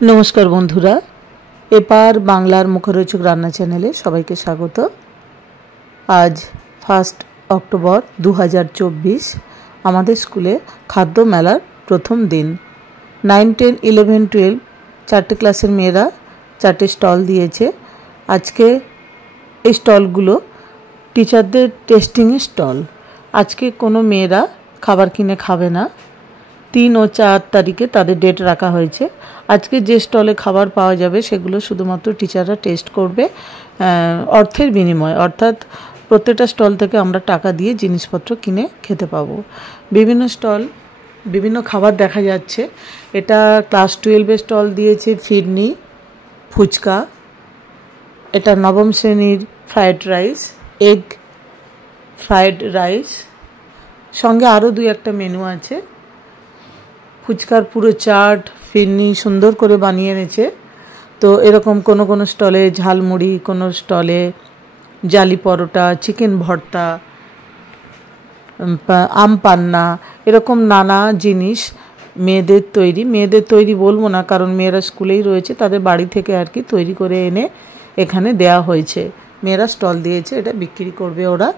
नमस्कार बंधुरा एपार बांगलार मुखरोचक रान्ना चैनेले सबाइके स्वागत। आज 1 अक्टोबर 2024 आमादेर स्कूले खाद्य मेलार प्रथम दिन। 9, 10, 11, 12 चारटे क्लासेर मेয়েরা चारटे स्टल दिएছে। आजके এই स्टलगुलो टीचारদের टेस्टिंग स्टल। आजके कोनो मेয়েরা खाबार किने खाबे ना। 3 और 4 तारीखे तादेर डेट रखा हयेछे। आजके जे स्टले खाबार पाওয়া যাবে সেগুলো শুধুমাত্র টিচাররা টেস্ট করবে অর্থের বিনিময়ে, অর্থাৎ প্রত্যেকটা স্টল থেকে আমরা টাকা দিয়ে জিনিসপত্র কিনে খেতে পাবো। বিভিন্ন স্টল বিভিন্ন খাবার দেখা যাচ্ছে। এটা ক্লাস 12 এর স্টল দিয়েছে ফিরনি, ফুচকা। এটা নবম শ্রেণীর fried rice, egg fried rice, সঙ্গে আরও 2-1টা মেনু আছে। ফুচকার পুরো চাট ফিরনি সুন্দর করে বানিয়ে এনেছে। তো এরকম কোনো কোনো স্টলে ঝালমুড়ি, কোনো স্টলে জালি পরোটা, চিকেন ভর্তা, আম পান্না, এরকম নানা জিনিস মেয়েদের তৈরি বলবো না, কারণ মেয়েরা স্কুলেই রয়েছে, তাদের বাড়ি থেকে আর কি তৈরি করে এনে এখানে দেয়া হয়েছে। মেয়েরা স্টল দিয়েছে, এটা বিক্রি করবে ওরা।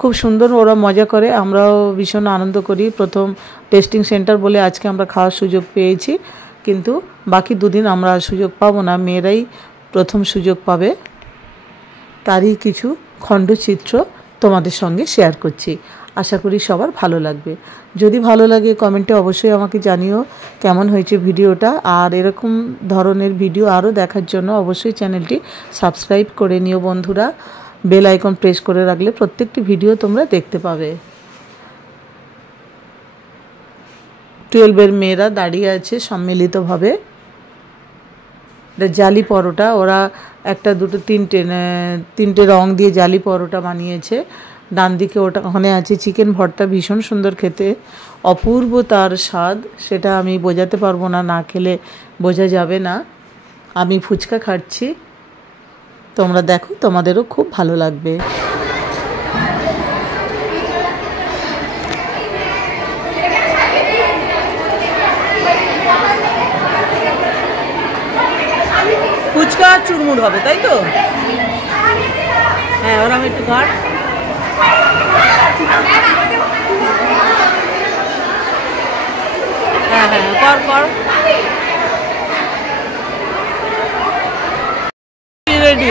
খুব সুন্দর, ওরা মজা করে, আমরাও ভীষণ আনন্দ করি। প্রথম টেস্টিং সেন্টার বলে আজকে আমরা খাওয়ার সুযোগ পেয়েছি, কিন্তু বাকি দুদিন আমরা আর সুযোগ পাবো না, মেয়েরাই প্রথম সুযোগ পাবে। তারই কিছু খণ্ডচিত্র তোমাদের সঙ্গে শেয়ার করছি। আশা করি সবার ভালো লাগবে। যদি ভালো লাগে কমেন্টে অবশ্যই আমাকে জানিও কেমন হয়েছে ভিডিওটা। আর এরকম ধরনের ভিডিও আরও দেখার জন্য অবশ্যই চ্যানেলটি সাবস্ক্রাইব করে নিও বন্ধুরা। বেল আইকন প্রেস করে রাখলে প্রত্যেকটি ভিডিও তোমরা দেখতে পাবে। 12 এর মেয়েরা দাঁড়িয়ে আছে সম্মিলিতভাবে। জালি পরোটা, ওরা 1, 2, 3টে রং দিয়ে জালি পরোটা বানিয়েছে। ডান দিকে ওখানে আছে চিকেন ভর্তা, ভীষণ সুন্দর খেতে, অপূর্ব তার স্বাদ, সেটা আমি বোঝাতে পারবো না, না খেলে বোঝা যাবে না। আমি ফুচকা খাচ্ছি, তোমরা দেখো, তোমাদেরও খুব ভালো লাগবে। ফুচকা চুরমুর হবে, তাই তো? হ্যাঁ, ওরা আমি একটু ঘাট। হ্যাঁ হ্যাঁ, কর রেডি।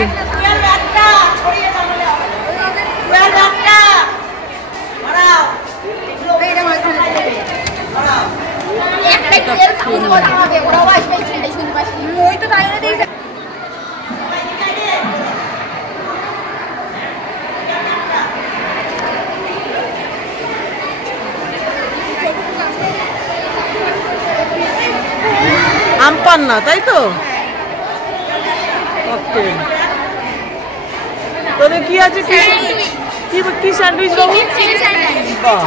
আম পান্না, তাই তো? ওকে, তোদের কি আছে? কি স্যান্ডউইচ বাবু? বাহ,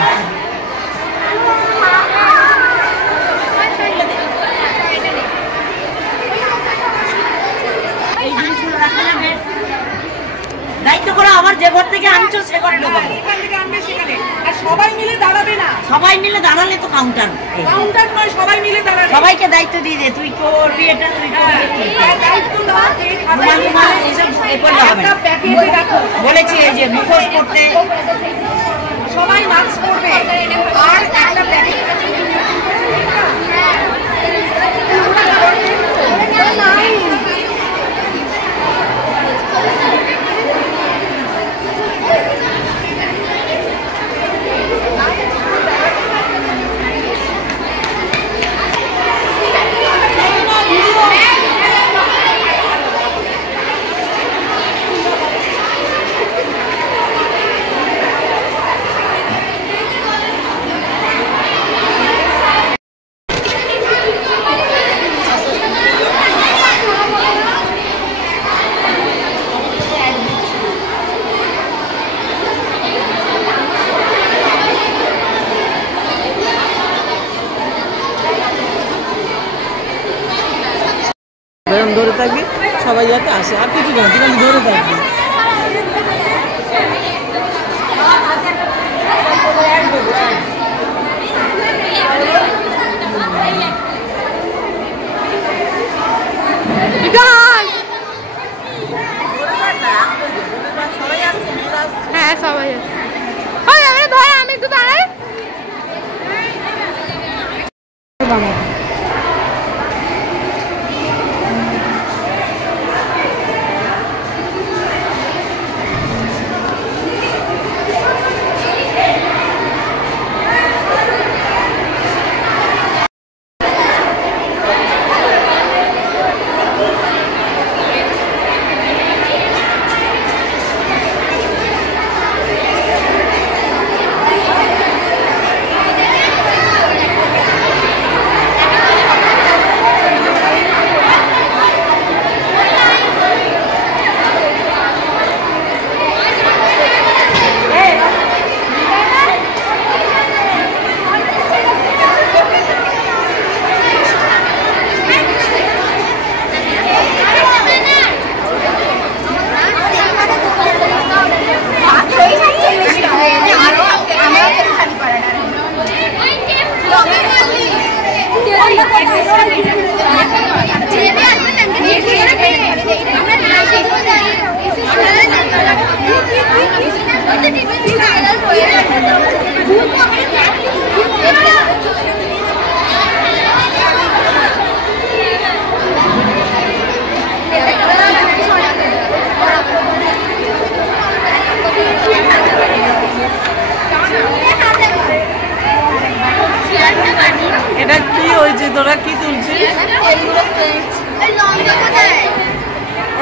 দায়িত্ব করে আমার যে ঘর থেকে আনছো সে ঘরে ঢোকাবো। এখান থেকে আনবে সেখানে, আর সবাই মিলে দাঁড়াবে না। সবাই মিলে দাঁড়ালে তো কাউন্টার নয়, সবাই মিলে দাঁড়াবে। সবাইকে দায়িত্ব দিয়ে দে, তুই করবি এটা, তুই করবি দায়িত্ব দাও। বলেছি এই যে মুখোশ করতে, সবাই মাস্ক পরবে, আর একটা প্যাকেট ধরে থাকবি, সবাই যাতে আসে, আর কিছু না, তুই ধরে থাকবি।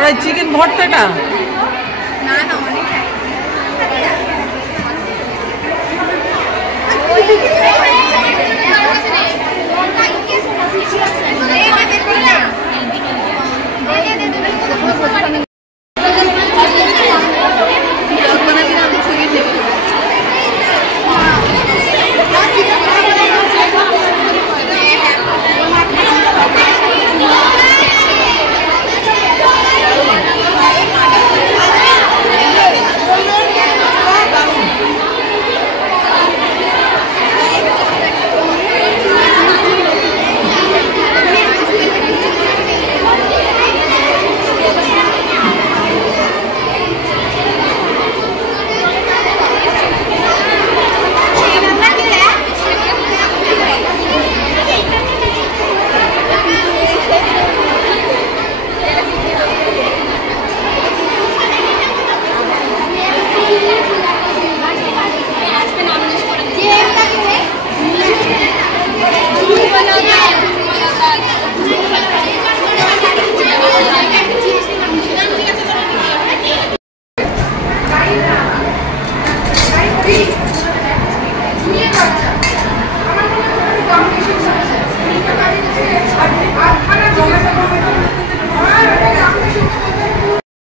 আর চিকেন ভর্তাটা না না অনেক